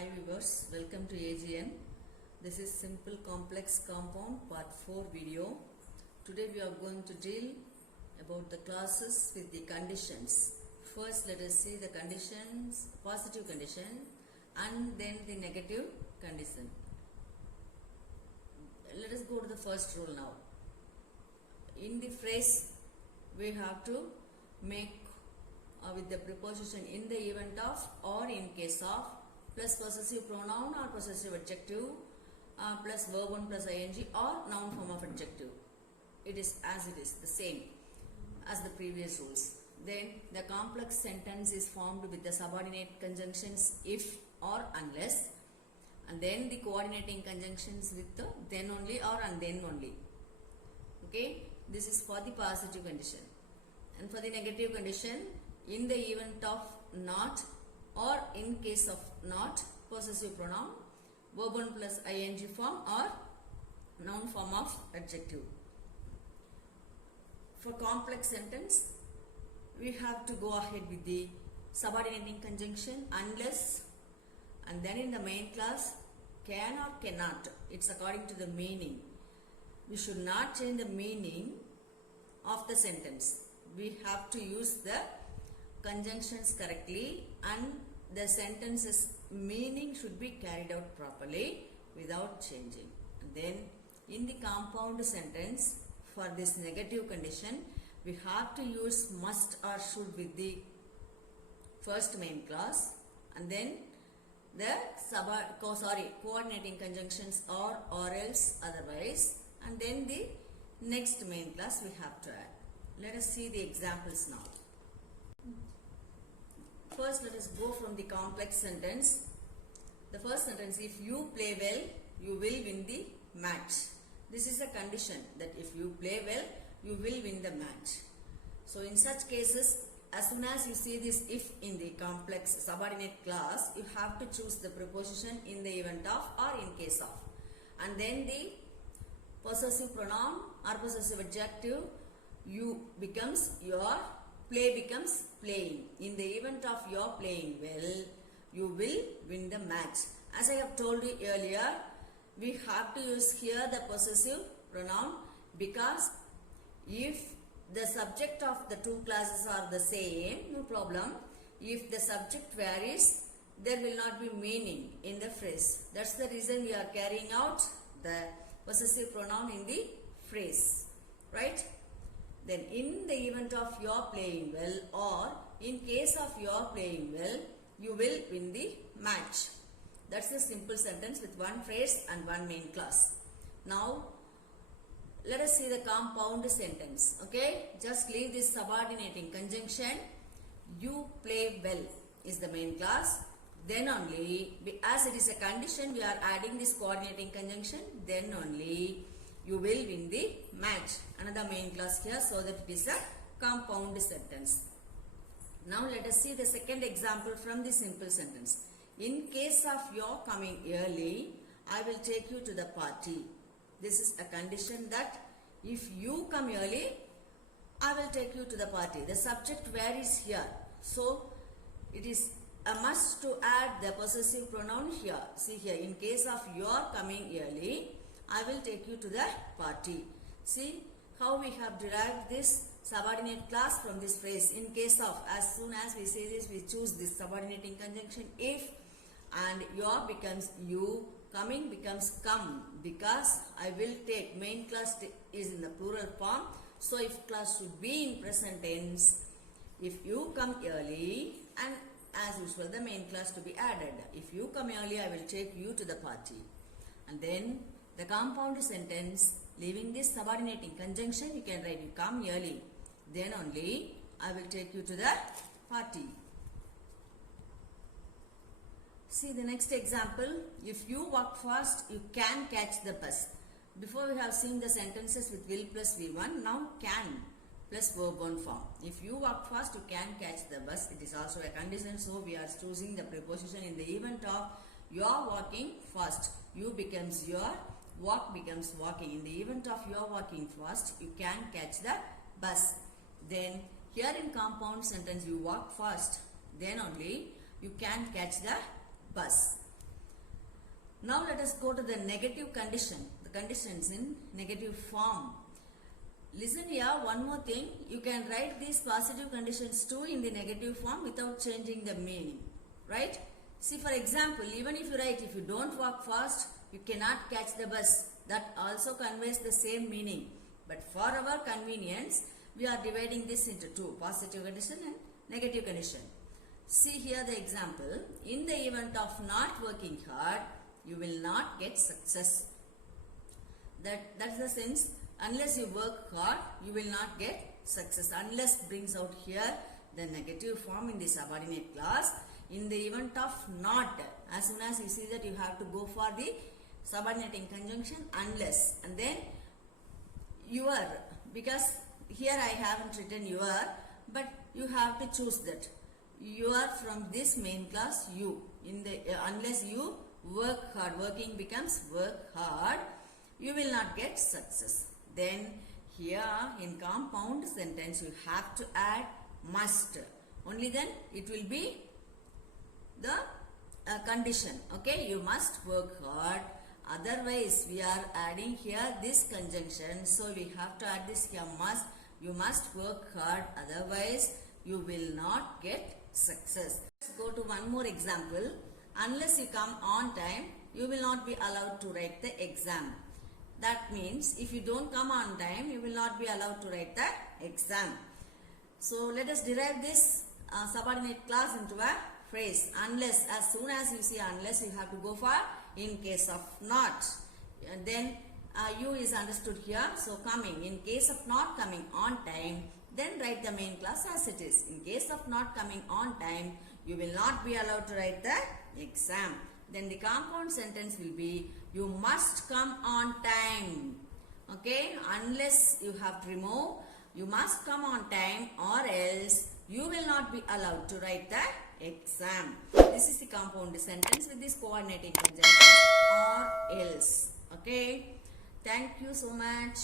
Hi viewers, welcome to AGN. This is Simple Complex Compound Part 4 video. Today we are going to deal about the classes with the conditions. First let us see the conditions, positive condition and then the negative condition. Let us go to the first rule now. In the phrase we have to make with the preposition in the event of or in case of plus possessive pronoun or possessive adjective plus verb 1 plus ing or noun form of adjective. It is as it is, the same as the previous rules. Then the complex sentence is formed with the subordinate conjunctions if or unless, and then the coordinating conjunctions with the then only or and then only. Okay, this is for the positive condition. And for the negative condition, in the event of not or in case of not, possessive pronoun, verb 1 plus ing form or noun form of adjective. For complex sentence, we have to go ahead with the subordinating conjunction unless, and then in the main class can or cannot. It's according to the meaning. We should not change the meaning of the sentence. We have to use the conjunctions correctly and the sentence's meaning should be carried out properly without changing. And then in the compound sentence, for this negative condition, we have to use must or should with the first main clause, and then the coordinating conjunctions or else otherwise, and then the next main class we have to add. Let us see the examples now. First, let us go from the complex sentence. The first sentence, if you play well, you will win the match. This is a condition that if you play well, you will win the match. So in such cases, as soon as you see this if in the complex subordinate clause, you have to choose the preposition in the event of or in case of. And then the possessive pronoun or possessive adjective, you becomes your, play becomes playing. In the event of your playing well, you will win the match. As I have told you earlier, we have to use here the possessive pronoun because if the subject of the two classes are the same, no problem. If the subject varies, there will not be meaning in the phrase. That's the reason we are carrying out the possessive pronoun in the phrase, right? Then in the event of your playing well or in case of your playing well, you will win the match. That's the simple sentence with one phrase and one main clause. Now let us see the compound sentence. Okay, just leave this subordinating conjunction. You play well is the main clause. Then only, as it is a condition, we are adding this coordinating conjunction. Then only you will win the match. Another main clause here, so that it is a compound sentence. Now let us see the second example from the simple sentence. In case of your coming early, I will take you to the party. This is a condition that if you come early, I will take you to the party. The subject varies here. So it is a must to add the possessive pronoun here. See here, in case of your coming early, I will take you to the party. See how we have derived this subordinate clause from this phrase. In case of, as soon as we say this, we choose this subordinating conjunction if, and your becomes you, coming becomes come, because I will take, main clause is in the plural form. So if clause should be in present tense, if you come early, and as usual the main clause to be added. If you come early, I will take you to the party. And then the compound sentence, leaving this subordinating conjunction, you can write you come early. Then only I will take you to the party. See the next example. If you walk fast, you can catch the bus. Before we have seen the sentences with will plus V1. Now can plus verb 1 form. If you walk fast, you can catch the bus. It is also a condition. So we are choosing the preposition in the event of you are walking fast. You becomes your, walk becomes walking. In the event of you are walking fast, you can catch the bus. Then here in compound sentence, you walk fast. Then only you can catch the bus. Now let us go to the negative condition, the conditions in negative form. Listen here, one more thing, you can write these positive conditions too in the negative form without changing the meaning, right? See, for example, even if you write, if you don't walk fast, you cannot catch the bus. That also conveys the same meaning. But for our convenience, we are dividing this into two, positive condition and negative condition. See here the example. In the event of not working hard, you will not get success. That's the sense. Unless you work hard, you will not get success. Unless brings out here the negative form in the subordinate clause. In the event of not, as soon as you see that, you have to go for the subordinating conjunction unless, and then your, because here I haven't written your, but you have to choose that. You are from this main class you. In the unless you work hard, working becomes work hard, you will not get success. Then here in compound sentence you have to add must. Only then it will be the condition. Okay, you must work hard. Otherwise we are adding here this conjunction, so we have to add this here must. You must work hard, otherwise you will not get success. Let's go to one more example. Unless you come on time, you will not be allowed to write the exam. That means if you don't come on time, you will not be allowed to write the exam. So let us derive this subordinate clause into a phrase. Unless, as soon as you see unless, you have to go for in case of not. And then you is understood here. So coming, in case of not coming on time, then write the main clause as it is. In case of not coming on time, you will not be allowed to write the exam. Then the compound sentence will be, you must come on time. Okay, unless you have to remove, you must come on time, or else you will not be allowed to write the exam. This is the compound sentence with this coordinating conjunction, or else. Okay, thank you so much.